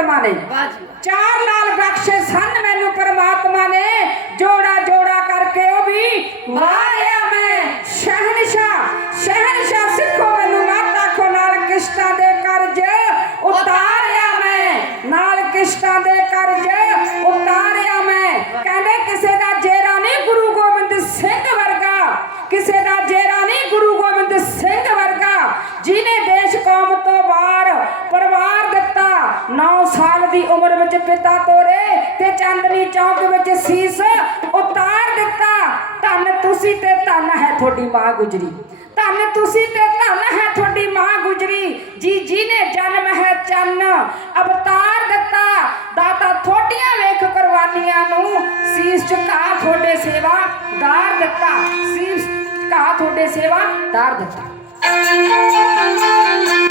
ਪਰਮਾਤਮਾ ਨੇ। ਚਾਰ ਨਾਲ ਬਖਸ਼ੇ ਸਨ ਮੈਨੂੰ ਪਰਮਾਤਮਾ ਨੇ। ਜੋੜਾ ਜੋੜਾ ਕਰਕੇ ਉਹ ਵੀ ਮਾਰਿਆ ਮੈਂ। ਸ਼ਹਿਨਸ਼ਾ ਸ਼ਹਿਨਸ਼ਾ ਸਿੱਖੋ ਮੈਨੂੰ ਮਾਤਾ ਕੋ ਨਾਲ ਕਿਸ਼ਤਾਂ ਦੇ ਕਰਜ਼ ਉਤਾਰਿਆ ਮੈਂ। ਨਾਲ ਕਿਸ਼ਤਾਂ ਦੇ 9 ਸਾਲ ਦੀ ਉਮਰ ਵਿੱਚ ਪਿਤਾ ਤੋਰੇ ਤੇ ਚਾਂਦਨੀ ਚੌਕ ਵਿੱਚ ਸੀਸ ਉਤਾਰ ਦਿੱਤਾ। ਧੰਨ ਤੁਸੀਂ ਤੇ ਧੰਨ ਹੈ ਤੁਹਾਡੀ ਮਾਂ ਗੁਜਰੀ। ਧੰਨ ਤੁਸੀਂ ਤੇ ਧੰਨ ਹੈ ਤੁਹਾਡੀ ਮਾਂ ਗੁਜਰੀ। ਜੀ ਜੀ ਨੇ ਜਨਮ ਹੈ ਚੰਨ, ਅਵਤਾਰ ਦਿੱਤਾ। ਦਾਤਾ ਥੋਟੀਆਂ ਵੇਖ ਕੁਰਬਾਨੀਆਂ ਨੂੰ ਸੀਸ ਝੁਕਾ ਤੁਹਾਡੇ ਸੇਵਾ, ਦਾਰ ਦਿੱਤਾ। ਸੀਸ ਝੁਕਾ ਤੁਹਾਡੇ ਸੇਵਾ, ਦਾਰ ਦਿੱਤਾ।